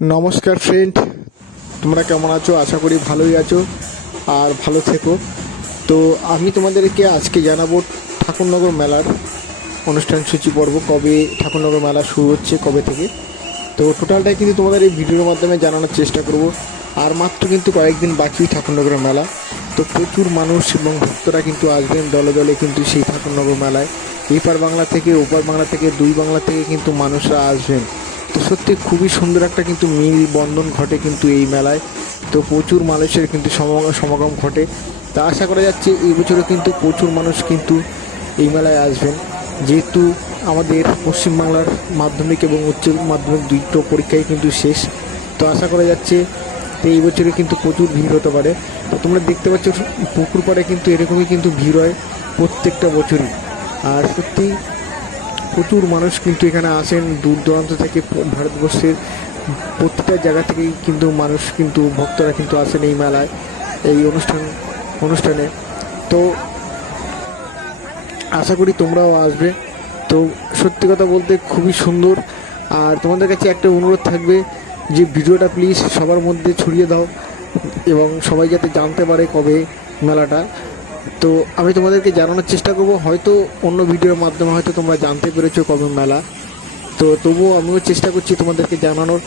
নমস্কার ফ্রেন্ড তোমরা কেমন আছো? আশা করি ভালোই আছো আর ভালো থেকো। তো আমি তোমাদেরকে আজকে জানাব ঠাকুরনগর মেলার অনুষ্ঠান সূচি পর্ব। কবে ঠাকুরনগর মেলা শুরু হচ্ছে, কবে থেকে? তো টোটালটাই কিন্তু তোমাদের এই ভিডিওর মাধ্যমে জানানোর চেষ্টা করব। আর মাত্র কিন্তু কয়েকদিন বাকি ঠাকুরনগর মেলা। তো প্রচুর মানুষ এবং ভক্তরা কিন্তু আসবেন দলে দলে কিন্তু সেই ঠাকুরনগর মেলায়। এপার বাংলা থেকে ওপার বাংলা থেকে দুই বাংলা থেকে কিন্তু মানুষরা আসবেন। সত্যি খুবই সুন্দর একটা কিন্তু মিল বন্ধন ঘটে কিন্তু এই মেলায়। তো প্রচুর মানুষের কিন্তু সমাগম সমাগম ঘটে। তা আশা করা যাচ্ছে এই বছরও কিন্তু প্রচুর মানুষ কিন্তু এই মেলায় আসবেন। যেহেতু আমাদের পশ্চিমবাংলার মাধ্যমিক এবং উচ্চ মাধ্যমিক দুটো পরীক্ষাই কিন্তু শেষ। তো আশা করা যাচ্ছে তো এই বছরে কিন্তু প্রচুর ভিড় হতে পারে। তো তোমরা দেখতে পাচ্ছ পুকুর পাড়ে কিন্তু এরকমই কিন্তু ভিড় হয় প্রত্যেকটা বছরই। আর সত্যি প্রচুর মানুষ কিন্তু এখানে আসেন। দূর দূরান্ত থেকে ভারতবর্ষের প্রতিটা জায়গা থেকেই কিন্তু মানুষ কিন্তু, ভক্তরা কিন্তু আসেন এই মেলায়, এই অনুষ্ঠান, অনুষ্ঠানে। তো আশা করি তোমরাও আসবে। তো সত্যি কথা বলতে খুবই সুন্দর। আর তোমাদের কাছে একটা অনুরোধ থাকবে যে ভিডিওটা প্লিজ সবার মধ্যে ছড়িয়ে দাও এবং সবাই যাতে জানতে পারে কবে মেলাটা। তো আমি তোমাদেরকে জানানোর চেষ্টা করব। হয়তো অন্য ভিডিওর মাধ্যমে হয়তো তোমরা জানতে পেরেছ কবে মেলা। তো তবুও আমিও চেষ্টা করছি তোমাদেরকে জানানোর।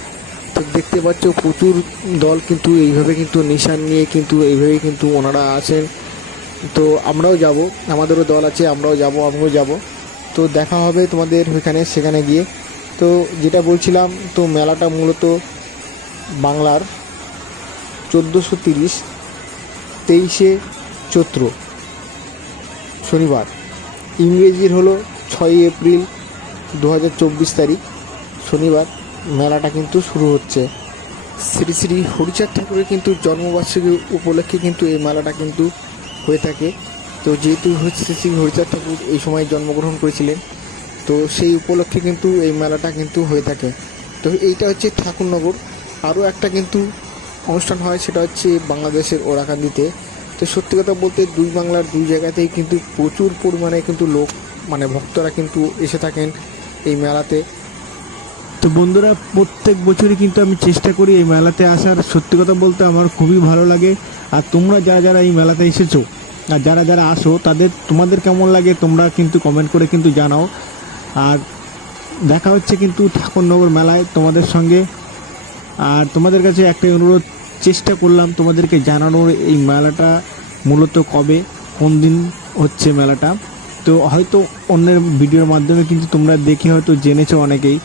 তো দেখতে পাচ্ছ প্রচুর দল কিন্তু এইভাবে কিন্তু নিশান নিয়ে কিন্তু এইভাবে কিন্তু ওনারা আসেন তো আমরাও যাব, আমাদেরও দল আছে, আমরাও যাব, আমিও যাব। তো দেখা হবে তোমাদের ওইখানে, সেখানে গিয়ে। তো যেটা বলছিলাম, তো মেলাটা মূলত বাংলার চোদ্দোশো তিরিশ, তেইশে চৈত্র। শনিবার। ইংরেজির হলো ছয়ই এপ্রিল দু হাজার চব্বিশ তারিখ, শনিবার। মেলাটা কিন্তু শুরু হচ্ছে। শ্রী শ্রী হরিচাঁদ ঠাকুরের কিন্তু জন্মবার্ষিকী উপলক্ষে কিন্তু এই মেলাটা কিন্তু হয়ে থাকে। তো যেহেতু শ্রী শ্রী হরিচাঁদ ঠাকুর এই সময় জন্মগ্রহণ করেছিলেন, তো সেই উপলক্ষে কিন্তু এই মেলাটা কিন্তু হয়ে থাকে। তো এইটা হচ্ছে ঠাকুরনগর। আরও একটা কিন্তু অনুষ্ঠান হয়, সেটা হচ্ছে বাংলাদেশের ওরাকান্দিতে। তো সত্যি কথা বলতে দুই বাংলার দুই জায়গাতেই কিন্তু প্রচুর পরিমাণে কিন্তু লোক মানে ভক্তরা কিন্তু এসে থাকেন এই মেলাতে। তো বন্ধুরা, প্রত্যেক বছরই কিন্তু আমি চেষ্টা করি এই মেলাতে আসার। সত্যি কথা বলতে আমার খুবই ভালো লাগে। আর তোমরা যারা যারা এই মেলাতে এসেছ আর যারা যারা আসো, তাদের, তোমাদের কেমন লাগে তোমরা কিন্তু কমেন্ট করে কিন্তু জানাও। আর দেখা হচ্ছে কিন্তু ঠাকুরনগর মেলায় তোমাদের সঙ্গে। আর তোমাদের কাছে একটাই অনুরোধ, চেষ্টা করলাম তোমাদেরকে জানানোর এই মেলাটা মূলত কবে কোন দিন হচ্ছে মেলাটা। তো হয়তো অন্যের ভিডিওর মাধ্যমে কিন্তু তোমরা দেখে হয়তো জেনেছো অনেকেই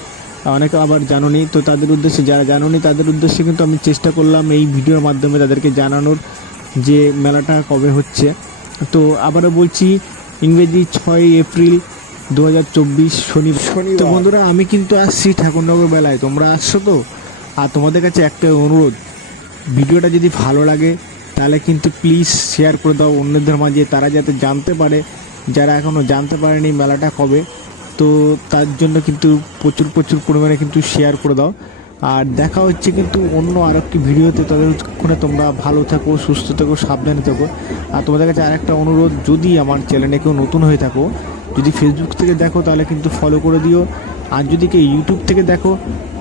অনেকে আবার জানোনি। তো তাদের উদ্দেশ্যে যারা জানোনি তাদের উদ্দেশ্যে কিন্তু আমি চেষ্টা করলাম এই ভিডিওর মাধ্যমে তাদেরকে জানানোর যে মেলাটা কবে হচ্ছে। তো আবারও বলছি ইংরেজি ছয় এপ্রিল দু হাজার চব্বিশ শনিবার। শনিবার। তো বন্ধুরা আমি কিন্তু আসছি ঠাকুরনগর মেলায় তোমরা আসছো তো? আর তোমাদের কাছে একটা অনুরোধ ভিডিওটা যদি ভালো লাগে তাহলে কিন্তু প্লিজ শেয়ার করে দাও অন্যদের মাঝে, তারা যাতে জানতে পারে, যারা এখনও জানতে পারেনি মেলাটা কবে, তো তার জন্য কিন্তু প্রচুর প্রচুর পরিমাণে কিন্তু শেয়ার করে দাও। আর দেখা হচ্ছে কিন্তু অন্য আর একটি ভিডিওতে, ততক্ষণে তোমরা ভালো থাকো, সুস্থ থাকো, সাবধানে থাকো। আর তোমাদের কাছে আরেকটা অনুরোধ, যদি আমার চ্যানেলে কেউ নতুন হয়ে থাকো, যদি ফেসবুক থেকে দেখো, তাহলে কিন্তু ফলো করে দিও। আর যদি কেউ ইউটিউব থেকে দেখো,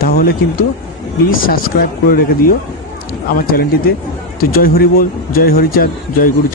তাহলে কিন্তু প্লিজ সাবস্ক্রাইব করে রেখে দিও আমার চ্যানেলটিতে তো জয় হরি বল জয় হরিচাঁদ জয় গুরু